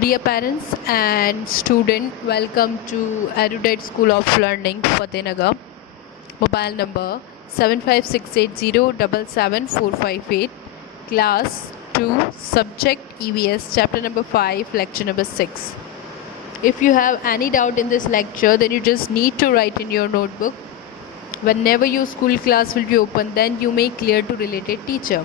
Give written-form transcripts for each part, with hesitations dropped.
Dear parents and student, welcome to Erudite School of Learning, Fatehnagar. Mobile number 75680777458. Class 2, Subject EVS, Chapter number 5, Lecture number 6. If you have any doubt in this lecture, then you just need to write in your notebook. Whenever your school class will be open, then you may clear to related teacher.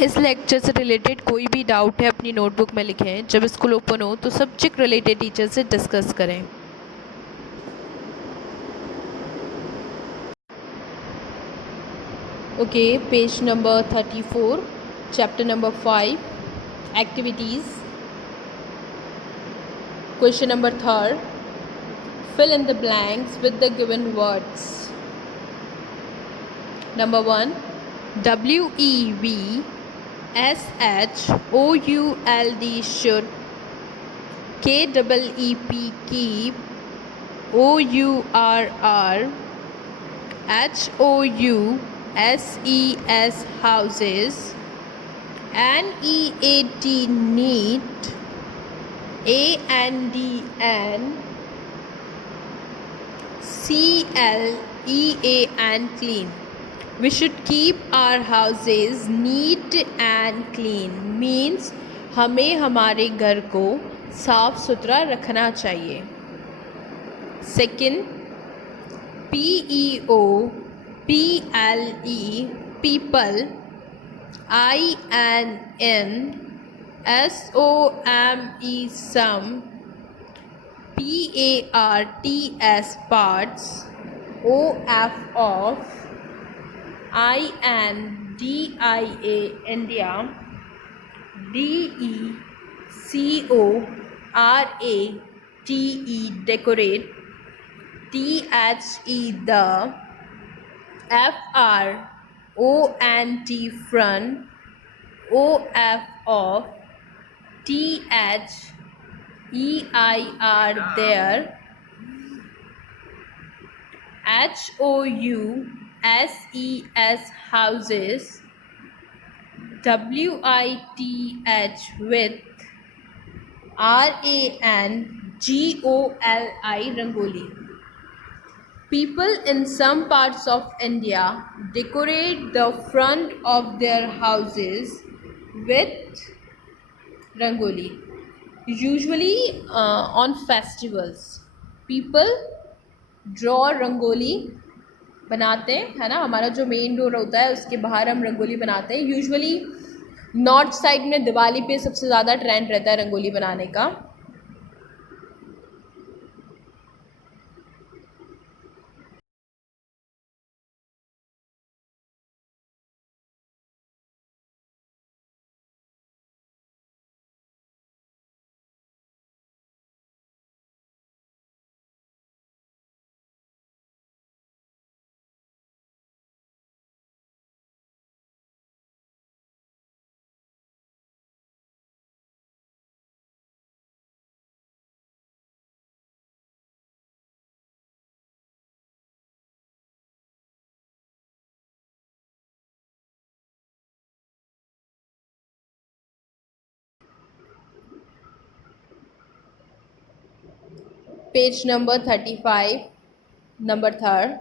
इस lecture से related कोई भी doubt है अपनी notebook में लिखें. जब school open हो तो सब्जेक्ट रिलेटेड टीचर से डिस्कस करें. Okay, page number 34, chapter number 5, activities. Question number 3, fill in the blanks with the given words. Number 1, WEVSHOULD should, KEEP keep, OURR HOUSES houses, NEAT neat, ANDN CLEAN clean. We should keep our houses neat and clean means हमें हमारे घर को साफ सुथरा रखना चाहिए. Second, PEOPLE people, INN SOME some, PARTS parts, OF off, INDIA India, DECORATE decorate, THE the, FRONT front, OF off, THEIR there, HOUSES houses, WITH with, RANGOLI rangoli. People in some parts of India decorate the front of their houses with rangoli. Usually on festivals, people draw rangoli बनाते हैं, है ना. हमारा जो main door होता है उसके बाहर हम रंगोली बनाते हैं. यूजुअली नॉर्थ साइड में दिवाली पे सबसे ज़्यादा ट्रेंड रहता है रंगोली बनाने का. Page number 35, number 3rd,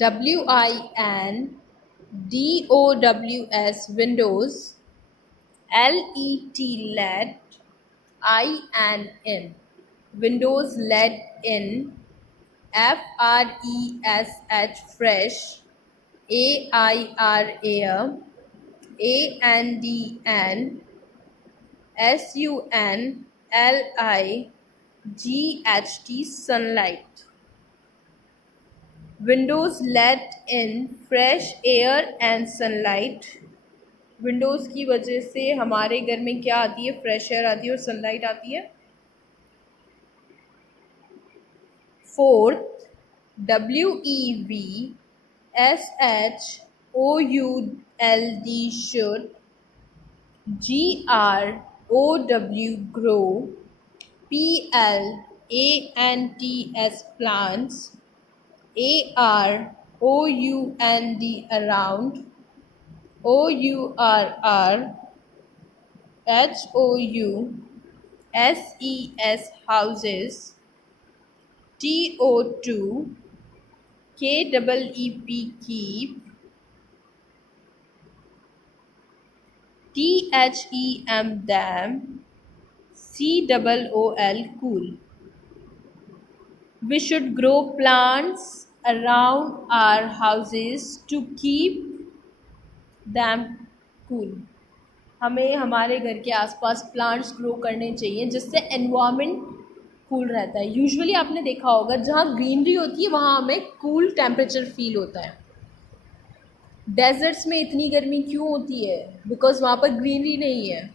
WINDOWS windows, LET LED, INN windows LED in, FRESH fresh, AIR air, ANDN SUNLIGHT sunlight. Windows let in fresh air and sunlight. Windows की वजह से हमारे घर में क्या आती है, फ्रेश एयर आती है और सनलाइट आती है. Fourth, WEVSHOULD should, GROW grow, PLANTS plants, AROUND around, OURR HOUSES houses. TO2 KEEP keep. THEM them. COOL cool. We should grow plants around our houses to keep them cool. हमें हमारे घर के आसपास plants grow करने चाहिए जिससे environment cool रहता है. यूजुअली आपने देखा होगा जहाँ ग्रीनरी होती है वहाँ हमें कूल टेम्परेचर फील होता है. डेजर्ट्स में इतनी गर्मी क्यों होती है? बिकॉज वहाँ पर ग्रीनरी नहीं है.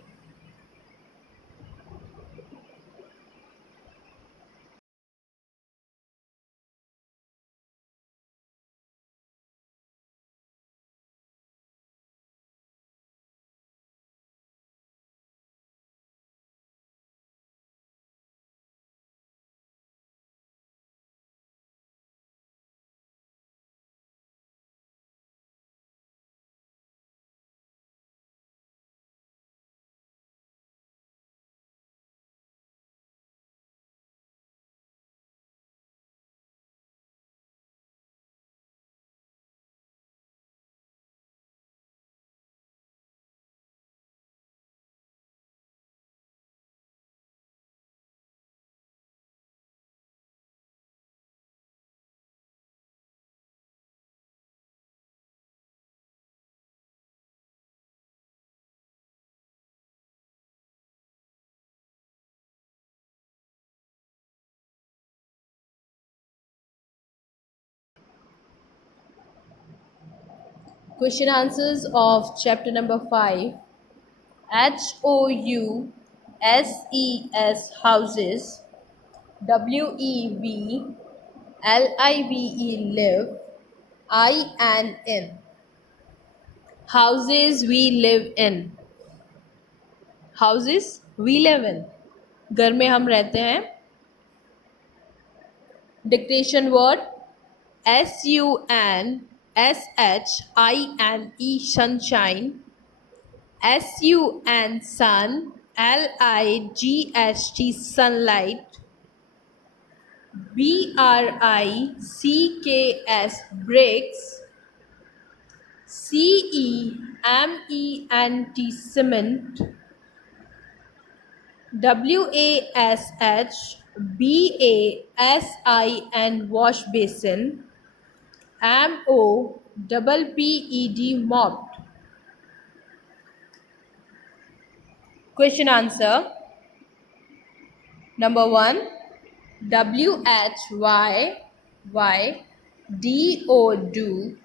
Question answers of chapter number 5. HOUSES houses. WEVLIVE live. IN houses we live in. Houses we live in. घर में हम रहते हैं. Dictation word SUNSHINE. Sunshine. SUN sun. LIGHT sunlight. BRICKS bricks. CEMENT cement. WASHBASIN wash basin. MOPPED mopped. Question answer. Number 1. WHYDO do.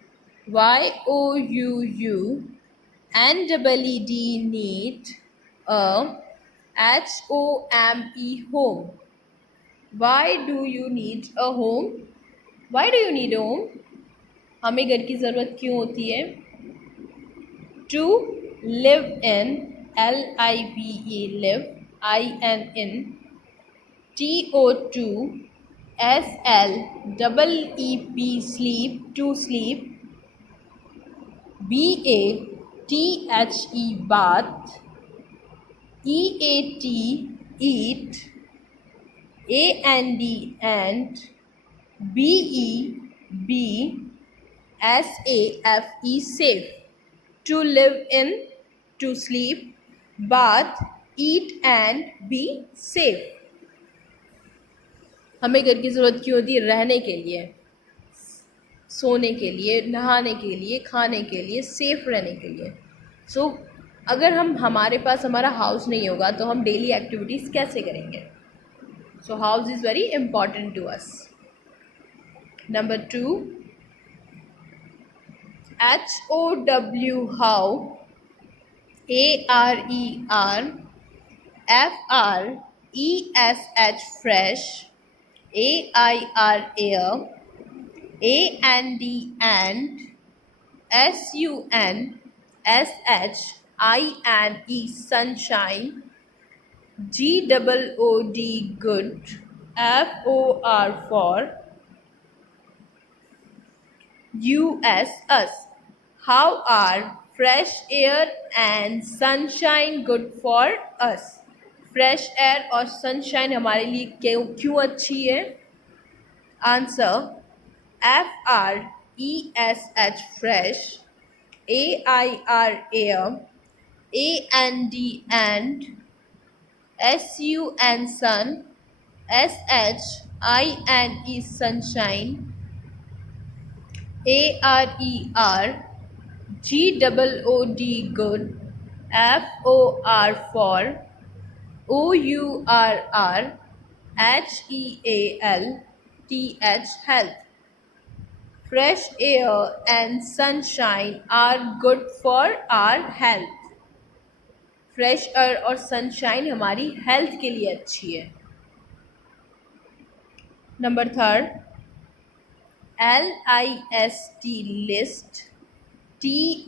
YOUU NEED need. HOME home. Why do you need a home? Why do you need a home? हमें घर की ज़रूरत क्यों होती है? To live in. LIVE live. IN TO2 SLEEP sleep. To sleep. BATHE bath. EAT eat. AND and. BEB SAFE safe. To live in. To sleep. Bath. Eat and be safe. हमें घर की ज़रूरत क्यों होती है? रहने के लिए, सोने के लिए, नहाने के लिए, खाने के लिए, सेफ रहने के लिए. सो अगर हमारे पास हमारा हाउस नहीं होगा तो हम डेली एक्टिविटीज़ कैसे करेंगे? So house is very important to us. Number 2. HOW how. ARER FRESH fresh. AIR air. AND and. SUNSHINE sunshine. GOOD good. FOR for. US us. How are fresh air and sunshine good for us. Fresh air और sunshine हमारे लिए क्यों क्यों अच्छी है? Answer FRESH fresh, AIR air, AND SUN sun, SHINE sunshine, ARER, GOOD good, FOR OURR, HEALTH health. Fresh air and sunshine are good for our health. Fresh air और sunshine हमारी health के लिए अच्छी है. Number third, LIST list, THE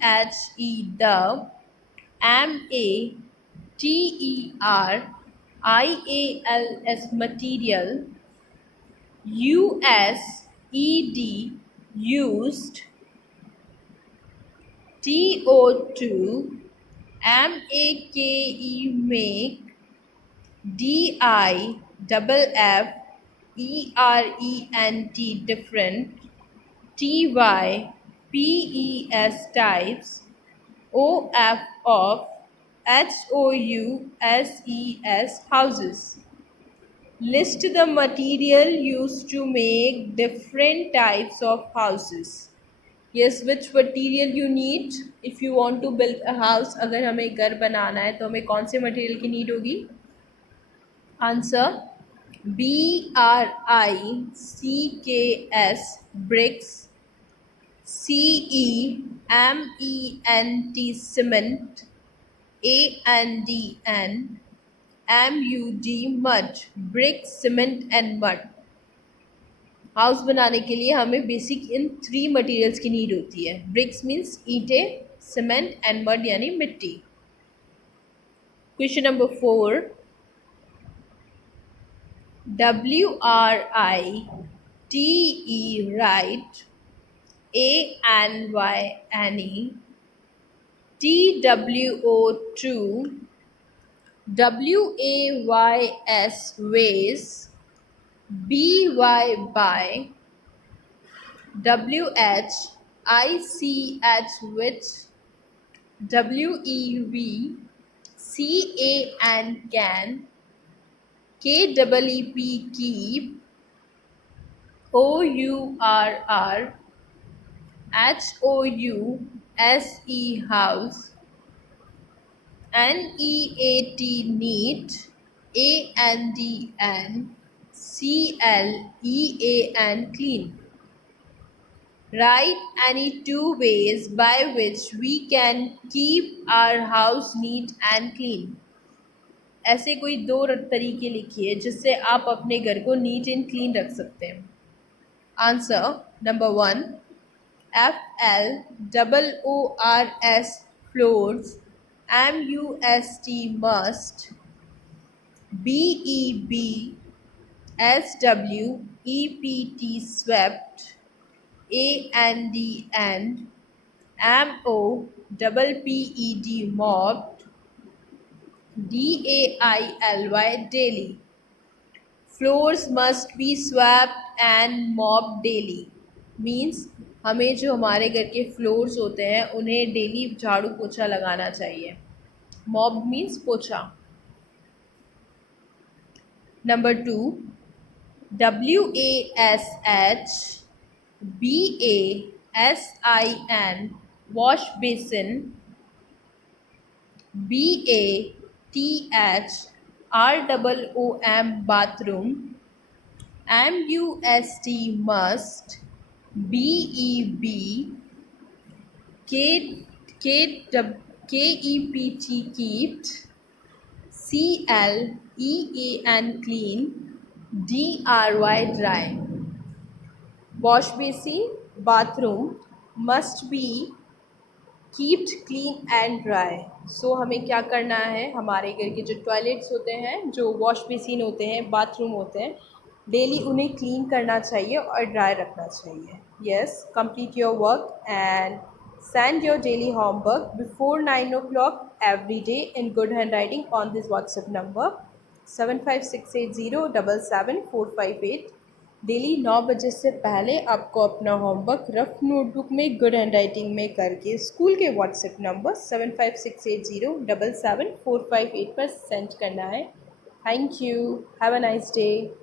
the, MATERIALS material, USED used, TO2 MAKE make, DIFFERENT different, TYPES types, OF of, HOUSES houses. List the material used to make different types of houses. Yes, which material you need if you want to build a house? अगर हमें घर बनाना है तो हमें कौन से material की need होगी? Answer BRICS bricks, CEMENT cement, ANDN MUD mud, brick, cement and mud. House बनाने के लिए हमें बेसिक इन 3 मटेरियल्स की नीड होती है. ब्रिक्स मीन्स ईंटें, सीमेंट एंड मड यानी मिट्टी. Question number 4, WRITE right, ANYNE, TWO2 WAYS ways, BY by, WHICH which, WEV, CA and can, KEEP keep, OURR, HOUSE house, NEAT neat, ANDN CLEAN clean. Write any 2 ways by which we can keep our house neat and clean. ऐसे कोई 2 तरीके लिखिए जिससे आप अपने घर को neat and clean रख सकते हैं. Answer number 1, FLOORS floors, MUST must, BEBSWEPT swept, ANDN MOPPED mopped, DAILY daily. Floors must be swept and mopped daily means हमें जो हमारे घर के फ्लोर्स होते हैं उन्हें डेली झाड़ू पोछा लगाना चाहिए. मॉप मीन्स पोछा. Number 2, WASHBASIN wash basin, BATHROOM bathroom, MUST must, BEB KEPT kept, CLEAN clean, DRY dry. Wash basin, bathroom must be kept clean and dry. सो हमें क्या करना है, हमारे घर के जो टॉयलेट्स होते हैं, जो वॉश बेसिन होते हैं, बाथरूम होते हैं, डेली उन्हें क्लीन करना चाहिए और ड्राई रखना चाहिए. Yes, complete your work and Send your daily homework before 9 o'clock every day in good handwriting on this WhatsApp number 7568077458। Daily 9 बजे से पहले आपको अपना होमवर्क रफ नोटबुक में गुड हैंडराइटिंग में करके स्कूल के व्हाट्सएप नंबर 7568077458 पर सेंड करना है। Thank you. Have a nice day.